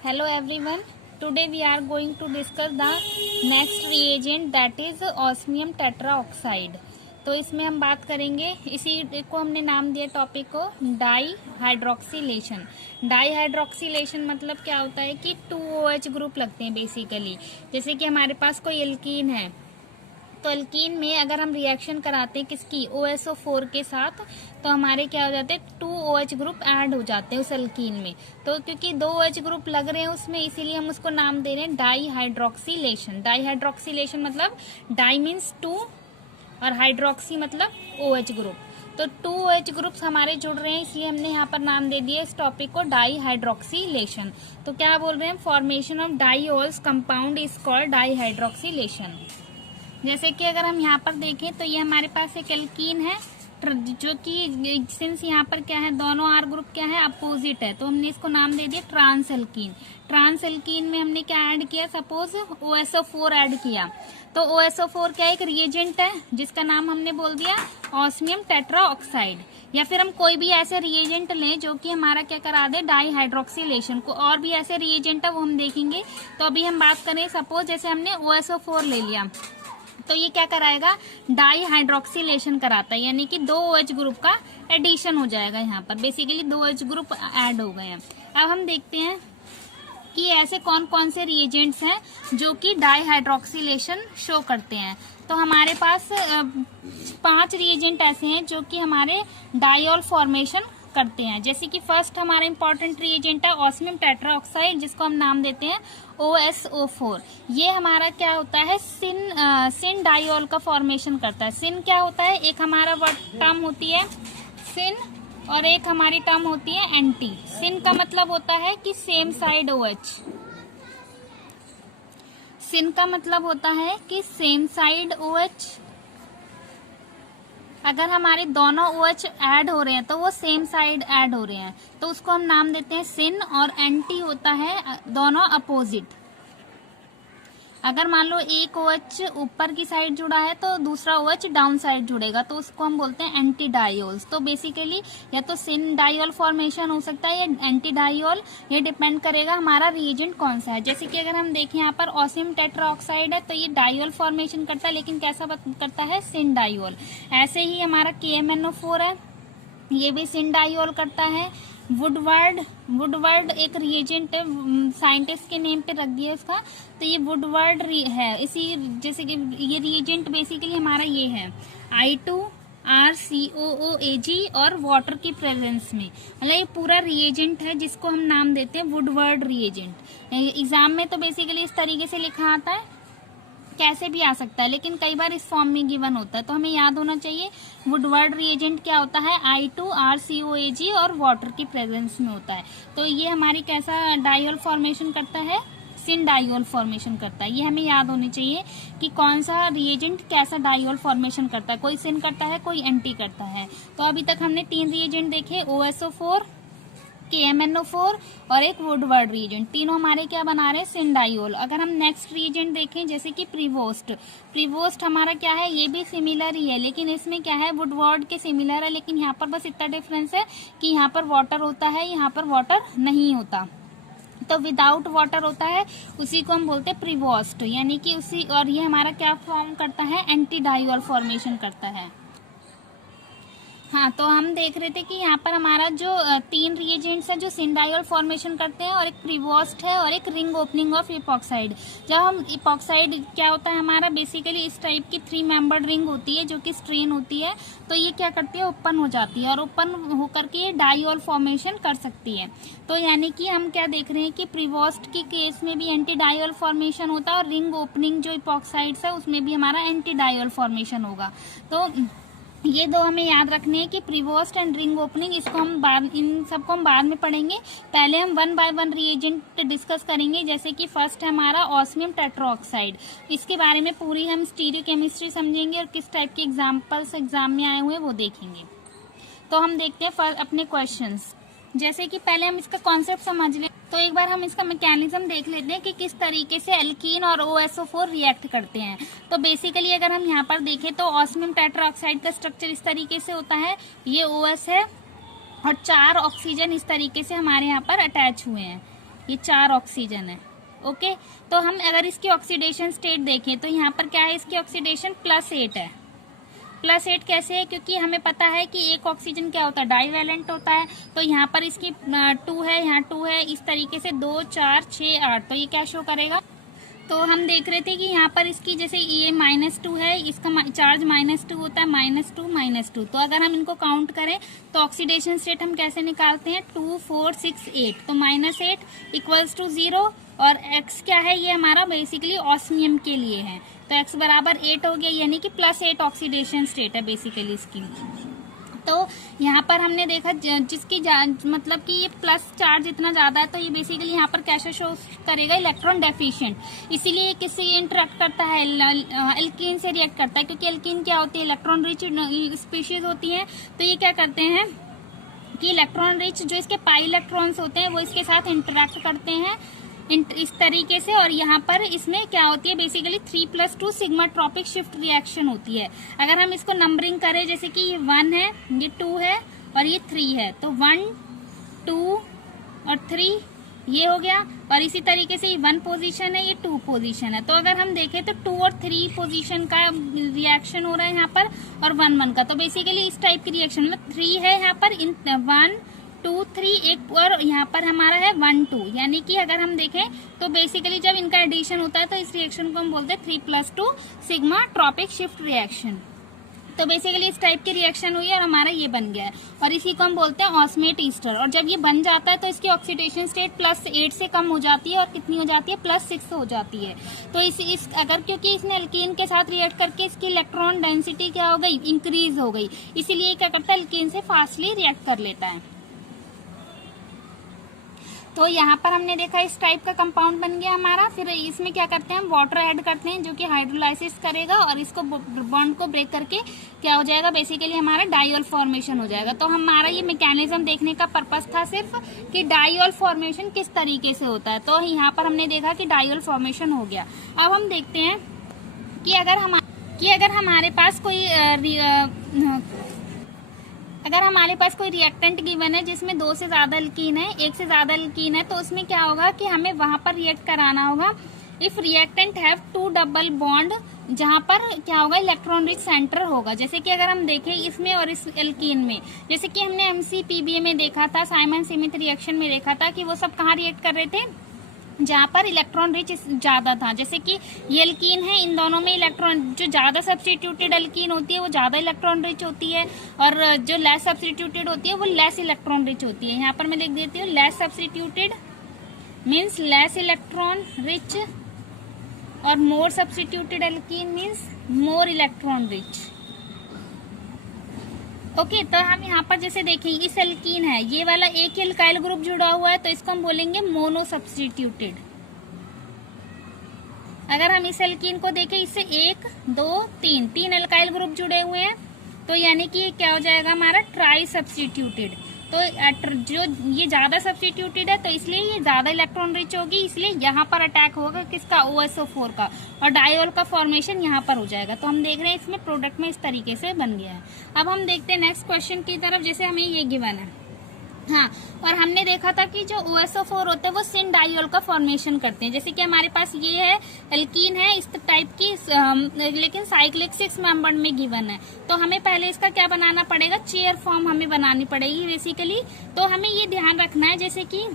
Hello everyone. Today we are going to discuss the next reagent that is osmium tetraoxide. तो इसमें हम बात करेंगे, इसी को हमने नाम दिया टॉपिक को डाई हाइड्रोक्सीलेशन। डाई हाइड्रोक्सीलेशन मतलब क्या होता है कि 2OH ग्रुप लगते हैं बेसिकली। जैसे कि हमारे पास कोई एल्कीन है तो एल्कीन में अगर हम रिएक्शन कराते हैं किसकी OSO4 के साथ तो हमारे क्या हो जाते हैं 2OH ग्रुप ऐड हो जाते हैं उस एल्कीन में। तो क्योंकि 2OH ग्रुप लग रहे हैं उसमें इसीलिए हम उसको नाम दे रहे हैं डाई हाइड्रोक्सीलेशन। डाई हाइड्रोक्सीलेशन मतलब डाई मीन्स 2 और हाइड्रोक्सी मतलब OH ग्रुप। तो 2OH ग्रुप्स हमारे जुड़ रहे हैं इसलिए हमने यहाँ पर नाम दे दिया इस टॉपिक को डाई हाइड्रोक्सीलेशन। तो क्या बोल रहे हैं, formation of diols compound is called dihydroxylation. जैसे कि अगर हम यहाँ पर देखें तो ये हमारे पास एक एल्कीन है जो कि सिंस यहाँ पर क्या है, दोनों आर ग्रुप क्या है, अपोजिट है, तो हमने इसको नाम दे दिया ट्रांस एल्कीन। ट्रांस एल्कीन में हमने क्या ऐड किया, सपोज OSO4 ऐड किया। तो OSO4 क्या एक रिएजेंट है जिसका नाम हमने बोल दिया ऑस्मियम टेट्राऑक्साइड। या फिर हम कोई भी ऐसे रिएजेंट लें जो कि हमारा क्या करा दे डाई हाइड्रोक्सीलेशन को। और भी ऐसे रिएजेंट है वो हम देखेंगे। तो अभी हम बात करें, सपोज जैसे हमने OSO4 ले लिया तो ये क्या कराएगा, डाई हाइड्रोक्सीलेशन कराता है, यानी कि 2OH ग्रुप का एडिशन हो जाएगा। यहाँ पर बेसिकली 2OH ग्रुप ऐड हो गए हैं। अब हम देखते हैं कि ऐसे कौन कौन से रिएजेंट्स हैं जो कि डाई हाइड्रोक्सीलेशन शो करते हैं। तो हमारे पास 5 रिएजेंट ऐसे हैं जो कि हमारे डाईओल फॉर्मेशन करते हैं। जैसे कि फर्स्ट हमारा इंपॉर्टेंट रिएजेंट है ऑस्मियम टेट्राऑक्साइड जिसको हम नाम देते हैं OSO4। ये हमारा क्या होता है, सिन डाईओल का फॉर्मेशन करता है। सिन क्या होता है, एक हमारा वर्ड टर्म होती है सिन और एक हमारी टर्म होती है एंटी। सिन का मतलब होता है कि सेम साइड OH। सिन का मतलब होता है कि सेम साइड OH। अगर हमारे दोनों OH ऐड हो रहे हैं तो वो सेम साइड ऐड हो रहे हैं तो उसको हम नाम देते हैं सिन। और एंटी होता है दोनों अपोजिट। अगर मान लो एक OH ऊपर की साइड जुड़ा है तो दूसरा OH डाउन साइड जुड़ेगा तो उसको हम बोलते हैं एंटी डाईओल्स। तो बेसिकली या तो सिन डाईओल फॉर्मेशन हो सकता है या एंटी डाईओल, ये डिपेंड करेगा हमारा रिएजेंट कौन सा है। जैसे कि अगर हम देखें यहाँ पर ऑस्मियम टेट्राऑक्साइड है तो ये डाईओल फॉर्मेशन करता है, लेकिन कैसा करता है, सिन डाईओल। ऐसे ही हमारा KMnO4 है, ये भी सिन डाईओल करता है। वुडवर्ड एक रिएजेंट साइंटिस्ट के नेम पे रख दिया उसका, तो ये वुडवर्ड है। इसी जैसे कि ये रिएजेंट बेसिकली हमारा ये है I2RCOOAg और वाटर की प्रेजेंस में, मतलब ये पूरा रिएजेंट है जिसको हम नाम देते हैं वुडवर्ड रिएजेंट। एग्जाम में तो बेसिकली इस तरीके से लिखा आता है, कैसे भी आ सकता है, लेकिन कई बार इस फॉर्म में गिवन होता है तो हमें याद होना चाहिए वुडवर्ड रिएजेंट क्या होता है, I2RCOAg और वाटर की प्रेजेंस में होता है। तो ये हमारी कैसा डाईओल फॉर्मेशन करता है, सिन डाईओल फॉर्मेशन करता है। ये हमें याद होनी चाहिए कि कौन सा रिएजेंट कैसा डाईओल फॉर्मेशन करता है, कोई सिन करता है कोई एंटी करता है। तो अभी तक हमने 3 रिएजेंट देखे, OSO4, KMnO4 और एक वुडवर्ड रिएजेंट। तीनों हमारे क्या बना रहे हैं, सिन डाईओल। अगर हम नेक्स्ट रिएजेंट देखें जैसे कि प्रीवोस्ट हमारा क्या है, ये भी सिमिलर ही है, लेकिन इसमें क्या है, वुडवर्ड के सिमिलर है, लेकिन यहाँ पर बस इतना डिफरेंस है कि यहाँ पर वाटर होता है, यहाँ पर वाटर नहीं होता। तो विदाउट वाटर होता है, उसी को हम बोलते हैं प्रीवोस्ट, यानी कि उसी। और ये हमारा क्या फॉर्म करता है, एंटी डाईओल फॉर्मेशन करता है। हाँ, तो हम देख रहे थे कि यहाँ पर हमारा जो 3 रिएजेंट्स हैं जो सिन डाईओल फॉर्मेशन करते हैं, और एक प्रीवोस्ट है और एक रिंग ओपनिंग ऑफ इपॉक्साइड। जब हम इपॉक्साइड क्या होता है हमारा, बेसिकली इस टाइप की 3 मेंबर्ड रिंग होती है जो कि स्ट्रेन होती है, तो ये क्या करती है, ओपन हो जाती है और ओपन होकर के ये डाईओल फॉर्मेशन कर सकती है। तो यानी कि हम क्या देख रहे हैं कि प्रीवोस्ट के केस में भी एंटी डाईओल फॉर्मेशन होता है और रिंग ओपनिंग जो इपॉक्साइड्स है उसमें भी हमारा एंटी डाईओल फॉर्मेशन होगा। तो ये 2 हमें याद रखने हैं कि प्रीवोस्ट एंड रिंग ओपनिंग, इसको हम इन सबको हम बाद में पढ़ेंगे। पहले हम 1 बाय 1 रिएजेंट डिस्कस करेंगे। जैसे कि फर्स्ट है हमारा ऑस्मियम टेट्राऑक्साइड, इसके बारे में पूरी हम स्टीरियोकेमिस्ट्री समझेंगे और किस टाइप के एग्जाम्पल्स एग्जाम में आए हुए हैं वो देखेंगे। तो हम देखते हैं अपने क्वेश्चंस। जैसे कि पहले हम इसका कॉन्सेप्ट समझ लें तो एक बार हम इसका मैकेनिज्म देख लेते हैं कि किस तरीके से एल्कीन और OSO4 रिएक्ट करते हैं। तो बेसिकली अगर हम यहाँ पर देखें तो ऑस्मियम टेट्राऑक्साइड का स्ट्रक्चर इस तरीके से होता है, ये OS है और 4 ऑक्सीजन इस तरीके से हमारे यहाँ पर अटैच हुए हैं। ये 4 ऑक्सीजन है। ओके, तो हम अगर इसकी ऑक्सीडेशन स्टेट देखें तो यहाँ पर क्या है, इसकी ऑक्सीडेशन +8 है। +8 कैसे है, क्योंकि हमें पता है कि एक ऑक्सीजन क्या होता है, डाईवैलेंट होता है। तो यहाँ पर इसकी 2 है, यहाँ 2 है, इस तरीके से 2, 4, 6, 8, तो ये क्या शो करेगा। तो हम देख रहे थे कि यहाँ पर इसकी जैसे ये -2 है, इसका चार्ज -2 होता है, -2, -2। तो अगर हम इनको काउंट करें तो ऑक्सीडेशन स्टेट हम कैसे निकालते हैं, 2, 4, 6, 8। तो -8 = 0 और x क्या है, ये हमारा बेसिकली ऑस्मियम के लिए है। तो x बराबर 8 हो गया, यानी कि +8 ऑक्सीडेशन स्टेट है बेसिकली इसकी। तो यहाँ पर हमने देखा जिसकी मतलब कि ये प्लस चार्ज इतना ज्यादा है, तो ये बेसिकली यहाँ पर कैसे शो करेगा, इलेक्ट्रॉन डेफिशिएंट। इसीलिए ये किससे इंटरेक्ट करता है, एल्कीन से रिएक्ट करता है, क्योंकि एल्कीन क्या होती है, इलेक्ट्रॉन रिच स्पीशीज होती है। तो ये क्या करते हैं कि इलेक्ट्रॉन रिच जो इसके पाई इलेक्ट्रॉन्स होते हैं वो इसके साथ इंटरेक्ट करते हैं इस तरीके से। और यहाँ पर इसमें क्या होती है, बेसिकली 3+2 सिग्माट्रोपिक शिफ्ट रिएक्शन होती है। अगर हम इसको नंबरिंग करें, जैसे कि ये 1 है, ये 2 है और ये 3 है, तो 1, 2 और 3 ये हो गया। और इसी तरीके से ये 1 पोजीशन है, ये 2 पोजीशन है। तो अगर हम देखें तो 2 और 3 पोजीशन का रिएक्शन हो रहा है यहाँ पर, और 1, 1 का। तो बेसिकली इस टाइप की रिएक्शन, मतलब 3 है यहाँ पर, 1, 2, 3 एक, और यहाँ पर हमारा है 1, 2। यानी कि अगर हम देखें तो बेसिकली जब इनका एडिशन होता है तो इस रिएक्शन को हम बोलते हैं 3+2 सिग्माट्रोपिक शिफ्ट रिएक्शन। तो बेसिकली इस टाइप की रिएक्शन हुई और हमारा ये बन गया है, और इसी को हम बोलते हैं ऑस्मेट ईस्टर। और जब ये बन जाता है तो इसकी ऑक्सीडेशन स्टेट +8 से कम हो जाती है, और कितनी हो जाती है, +6 हो जाती है। तो इस अगर क्योंकि इसने एल्कीन के साथ रिएक्ट करके इसकी इलेक्ट्रॉन डेंसिटी क्या हो गई, इंक्रीज हो गई, इसीलिए क्या करता है, एल्कीन से फास्टली रिएक्ट कर लेता है। तो यहाँ पर हमने देखा इस टाइप का कंपाउंड बन गया हमारा। फिर इसमें क्या करते हैं, हम वाटर ऐड करते हैं जो कि हाइड्रोलाइसिस करेगा, और इसको बॉन्ड को ब्रेक करके क्या हो जाएगा, बेसिकली हमारा डाइऑल फॉर्मेशन हो जाएगा। तो हमारा ये मैकेनिज्म देखने का पर्पस था सिर्फ कि डाइऑल फॉर्मेशन किस तरीके से होता है। तो यहाँ पर हमने देखा कि डाइऑल फॉर्मेशन हो गया। अब हम देखते हैं कि अगर हमारे पास कोई रिएक्टेंट गिवन है जिसमें 2 से ज्यादा एल्कीन है, 1 से ज्यादा एल्कीन है, तो उसमें क्या होगा कि हमें वहां पर रिएक्ट कराना होगा। If reactant have 2 double bond, जहां पर क्या होगा, इलेक्ट्रॉन रिच सेंटर होगा। जैसे कि अगर हम देखें इसमें और इस एल्कीन में, जैसे कि हमने MCPBA में देखा था, साइमन स्मिथ रिएक्शन में देखा था कि वो सब कहाँ रिएक्ट कर रहे थे, जहाँ पर इलेक्ट्रॉन रिच ज्यादा था। जैसे कि ये एल्कीन है, इन दोनों में इलेक्ट्रॉन, जो ज्यादा सब्स्टिट्यूटेड एल्कीन होती है वो ज्यादा इलेक्ट्रॉन रिच होती है, और जो लेस सब्स्टिट्यूटेड होती है वो लेस इलेक्ट्रॉन रिच होती है। यहाँ पर मैं लिख देती हूँ, less substituted means less electron rich, और more substituted alkene means more electron rich. Okay, तो हम यहाँ पर जैसे देखें, इस एल्कीन है, ये वाला एक ही एल्काइल ग्रुप जुड़ा हुआ है, तो इसको हम बोलेंगे मोनो सब्स्टिट्यूटेड। अगर हम इस एल्कीन को देखें, इससे 1, 2, 3 एल्काइल ग्रुप जुड़े हुए हैं, तो यानी कि ये क्या हो जाएगा हमारा, ट्राई सब्स्टिट्यूटेड। तो जो ये ज्यादा सब्स्टिट्यूटेड है, तो इसलिए ये ज्यादा इलेक्ट्रॉन रिच होगी, इसलिए यहाँ पर अटैक होगा किसका, OSO4 का, और डाइऑल का फॉर्मेशन यहाँ पर हो जाएगा। तो हम देख रहे हैं इसमें प्रोडक्ट में इस तरीके से बन गया है। अब हम देखते हैं नेक्स्ट क्वेश्चन की तरफ। जैसे हमें ये गिवन है, हाँ, और हमने देखा था कि जो OSO4 होते हैं वो सिन डाइऑल का फॉर्मेशन करते हैं। जैसे कि हमारे पास ये है, एल्कीन है इस टाइप की, लेकिन साइक्लिक 6 मेंबर में गिवन है। तो हमें पहले इसका क्या बनाना पड़ेगा, चेयर फॉर्म हमें बनानी पड़ेगी बेसिकली। तो हमें ये ध्यान रखना है, जैसे कि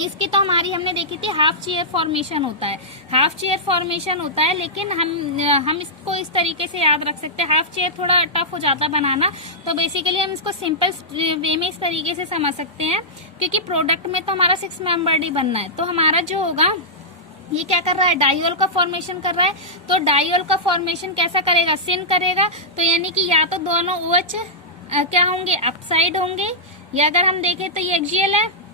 इसकी तो हमारी हमने देखी थी हाफ चेयर फॉर्मेशन होता है, हाफ चेयर फॉर्मेशन होता है, लेकिन हम इसको इस तरीके से याद रख सकते हैं। हाफ चेयर थोड़ा टफ हो जाता बनाना, तो बेसिकली हम इसको सिंपल वे में इस तरीके से समझ सकते हैं, क्योंकि प्रोडक्ट में तो हमारा 6 मेंबर्ड ही बनना है। तो हमारा जो होगा, ये क्या कर रहा है, डाइऑल का फॉर्मेशन कर रहा है। तो डाइऑल का फॉर्मेशन कैसा करेगा, सिन करेगा। तो यानी कि या तो दोनों OH क्या होंगे, अपसाइड होंगे, या अगर हम देखें तो ये एक्सियल है,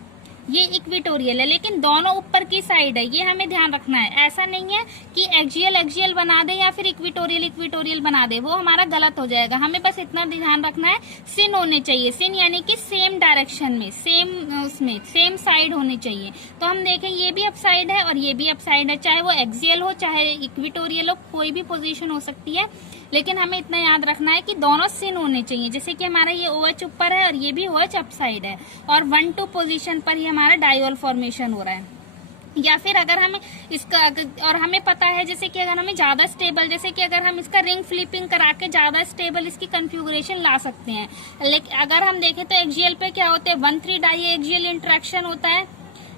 ये इक्विटोरियल है, लेकिन दोनों ऊपर की साइड है, ये हमें ध्यान रखना है। ऐसा नहीं है कि एक्सियल बना दे या फिर इक्विटोरियल बना दे, वो हमारा गलत हो जाएगा। हमें बस इतना ध्यान रखना है, सिन होने चाहिए, सिन यानी कि सेम डायरेक्शन में, सेम साइड होनी चाहिए। तो हम देखें ये भी अपसाइड है और ये भी अपसाइड है, चाहे वो एक्सियल हो चाहे इक्विटोरियल हो, कोई भी पोजीशन हो सकती है। लेकिन हमें इतना याद रखना है कि दोनों सिन होने चाहिए। जैसे कि हमारा ये OH ऊपर है और ये भी OH अपसाइड है, और 1-2 पोजीशन पर ही हमारा डाइऑल फॉर्मेशन हो रहा है। या फिर अगर हम इसका, और हमें पता है जैसे कि अगर हमें ज्यादा स्टेबल, जैसे कि अगर हम इसका रिंग फ्लिपिंग करा के ज्यादा स्टेबल इसकी कन्फिगुरेशन ला सकते हैं। लेकिन अगर हम देखें तो एक्सियल पे क्या होते हैं, 1-3 डाई एक्सियल इंटरेक्शन होता है,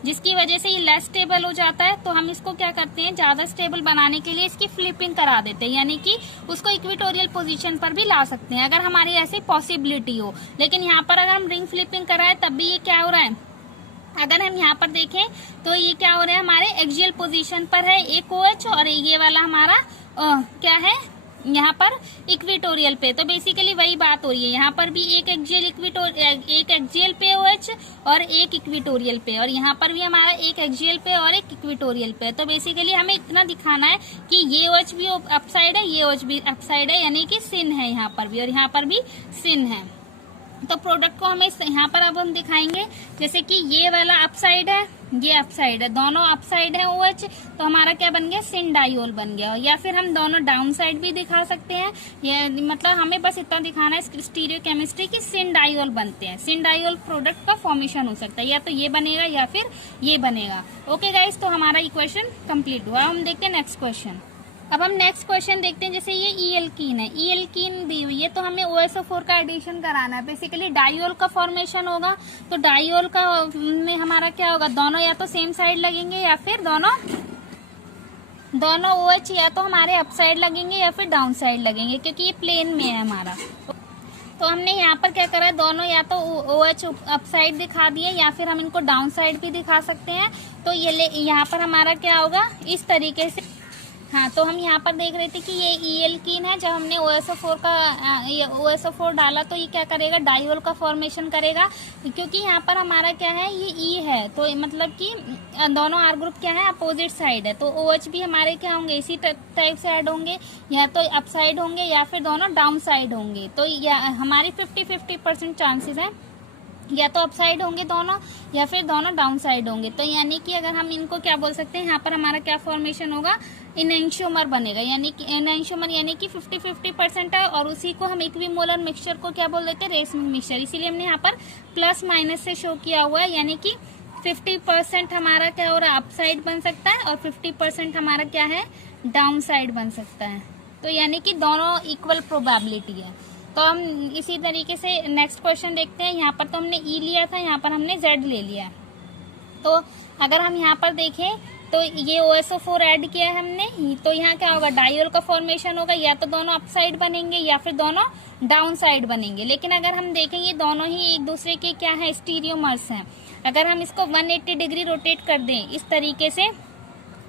जिसकी वजह से ये लेस स्टेबल हो जाता है। तो हम इसको क्या करते हैं, ज्यादा स्टेबल बनाने के लिए इसकी फ्लिपिंग करा देते हैं, यानी कि उसको इक्वेटोरियल पोजीशन पर भी ला सकते हैं अगर हमारी ऐसी पॉसिबिलिटी हो। लेकिन यहाँ पर अगर हम रिंग फ्लिपिंग कराए तब भी ये क्या हो रहा है, अगर हम यहाँ पर देखें तो ये क्या हो रहा है, हमारे एक्सियल पोजीशन पर है एक OH, और ये वाला हमारा क्या है यहाँ पर इक्वेटोरियल पे। तो बेसिकली वही बात हो रही है, यहाँ पर भी एक एक्सियल पे OH और एक इक्वेटोरियल पे, और यहाँ पर भी हमारा एक एक्सियल पे और एक इक्वेटोरियल पे। तो बेसिकली हमें इतना दिखाना है कि ये OH भी अपसाइड है, ये OH भी अपसाइड है, यानी कि सिन है यहाँ पर भी और यहाँ पर भी सिन है। तो प्रोडक्ट को हमें यहाँ पर अब हम दिखाएंगे, जैसे कि ये वाला अपसाइड है, ये अपसाइड है, दोनों अपसाइड है OH, तो हमारा क्या बन गया, सिन डाइऑल बन गया। या फिर हम दोनों डाउन साइड भी दिखा सकते हैं, ये मतलब हमें बस इतना दिखाना है स्टीरियो केमिस्ट्री की सिन डाइऑल बनते हैं। सिन डाइऑल प्रोडक्ट का फॉर्मेशन हो सकता है, या तो ये बनेगा या फिर ये बनेगा। ओके गाइस, तो हमारा इक्वेशन कंप्लीट हुआ। हम देखते हैं नेक्स्ट क्वेश्चन। अब हम नेक्स्ट क्वेश्चन देखते हैं, जैसे ये ई एल्कीन है, ई एल्कीन दी हुई है, तो हमें OSO4 का एडिशन कराना है। बेसिकली डाइऑल का फॉर्मेशन होगा, तो डाइऑल का में हमारा क्या होगा, दोनों या तो सेम साइड लगेंगे या फिर दोनों OH या तो हमारे अप साइड लगेंगे या फिर डाउन साइड लगेंगे, क्योंकि ये प्लेन में है हमारा। तो हमने यहाँ पर क्या करा है, दोनों या तो OH अप साइड दिखा दिए या फिर हम इनको डाउन साइड भी दिखा सकते हैं। तो ये यहाँ पर हमारा क्या होगा, इस तरीके से। हाँ, तो हम यहाँ पर देख रहे थे कि ये ई एल्कीन है, जब हमने OSO4 डाला तो ये क्या करेगा, डाइऑल का फॉर्मेशन करेगा, क्योंकि यहाँ पर हमारा क्या है, ये ई है, तो मतलब कि दोनों R ग्रुप क्या है, अपोजिट साइड है। तो OH भी हमारे क्या होंगे, इसी टाइप से ऐड होंगे, या तो अप साइड होंगे या फिर दोनों डाउन साइड होंगे। तो हमारी 50-50% चांसेस है, या तो अप साइड होंगे दोनों या फिर दोनों डाउन साइड होंगे। तो यानी कि अगर हम इनको क्या बोल सकते हैं, यहाँ पर हमारा क्या फॉर्मेशन होगा, इनएंशियोमर बनेगा, यानी कि इनएंशियोमर यानी कि 50-50% है, और उसी को हम इक्विमोलर मिक्सचर को क्या बोल देते हैं, रेसमिक मिक्सचर। इसीलिए हमने यहाँ पर प्लस माइनस से शो किया हुआ है, यानी कि 50% हमारा क्या हो रहा है, अप साइड बन सकता है, और 50% हमारा क्या है, डाउन साइड बन सकता है। तो यानी कि दोनों इक्वल प्रोबेबिलिटी है। तो हम इसी तरीके से नेक्स्ट क्वेश्चन देखते हैं। यहाँ पर तो हमने ई लिया था, यहाँ पर हमने जेड ले लिया है। तो अगर हम यहाँ पर देखें तो ये OSO4 ऐड किया है हमने, तो यहाँ क्या होगा, डाइऑल का फॉर्मेशन होगा, या तो दोनों अप साइड बनेंगे या फिर दोनों डाउन साइड बनेंगे। लेकिन अगर हम देखें ये दोनों ही एक दूसरे के क्या है, स्टीरियोमर्स हैं। अगर हम इसको 180 डिग्री रोटेट कर दें इस तरीके से,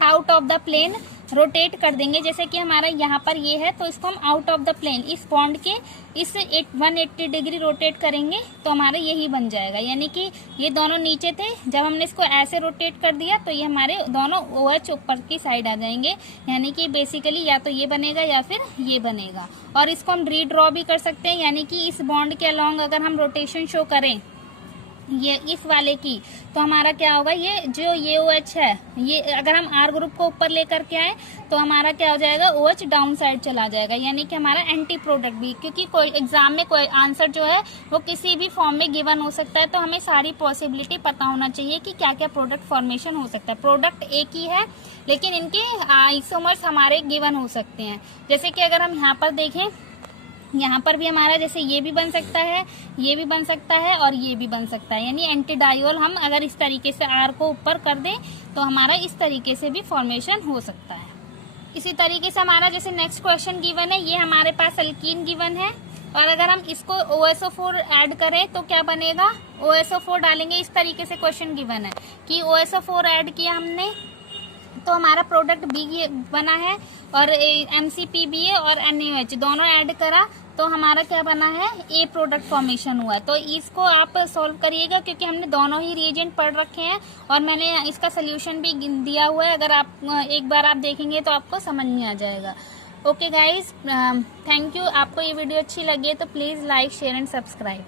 out of the plane rotate कर देंगे, जैसे कि हमारा यहाँ पर ये है, तो इसको हम आउट ऑफ द प्लेन इस बॉन्ड के इस 180 डिग्री रोटेट करेंगे तो हमारा यही बन जाएगा। यानी कि ये दोनों नीचे थे, जब हमने इसको ऐसे रोटेट कर दिया तो ये हमारे दोनों OH ऊपर की साइड आ जाएंगे। यानी कि बेसिकली या तो ये बनेगा या फिर ये बनेगा। और इसको हम रीड्रॉ भी कर सकते हैं, यानी कि इस बॉन्ड के अलॉन्ग अगर हम रोटेशन शो करें ये इस वाले की, तो हमारा क्या होगा, ये जो ये OH है, ये अगर हम R ग्रुप को ऊपर लेकर के आए तो हमारा क्या हो जाएगा, OH डाउन साइड चला जाएगा। यानी कि हमारा एंटी प्रोडक्ट भी, क्योंकि कोई एग्जाम में कोई आंसर जो है वो किसी भी फॉर्म में गिवन हो सकता है, तो हमें सारी पॉसिबिलिटी पता होना चाहिए कि क्या क्या प्रोडक्ट फॉर्मेशन हो सकता है। प्रोडक्ट एक ही है लेकिन इनके आइसोमर्स हमारे गिवन हो सकते हैं। जैसे कि अगर हम यहाँ पर देखें, यहाँ पर भी हमारा जैसे ये भी बन सकता है, ये भी बन सकता है और ये भी बन सकता है। यानी एंटी डाइऑल हम अगर इस तरीके से R को ऊपर कर दें तो हमारा इस तरीके से भी फॉर्मेशन हो सकता है। इसी तरीके से हमारा जैसे नेक्स्ट क्वेश्चन गिवन है, ये हमारे पास अल्कीन गिवन है, और अगर हम इसको OSO4 ऐड करें तो क्या बनेगा, OSO4 डालेंगे, इस तरीके से क्वेश्चन गिवन है कि OSO4 ऐड किया हमने तो हमारा प्रोडक्ट B बना है, और MCPBA और NaOH दोनों ऐड करा तो हमारा क्या बना है, A प्रोडक्ट फॉर्मेशन हुआ। तो इसको आप सॉल्व करिएगा, क्योंकि हमने दोनों ही रिएजेंट पढ़ रखे हैं और मैंने इसका सोल्यूशन भी दिया हुआ है। अगर आप एक बार आप देखेंगे तो आपको समझ में आ जाएगा। Okay guys, thank you. आपको ये वीडियो अच्छी लगी है तो please like, share and subscribe.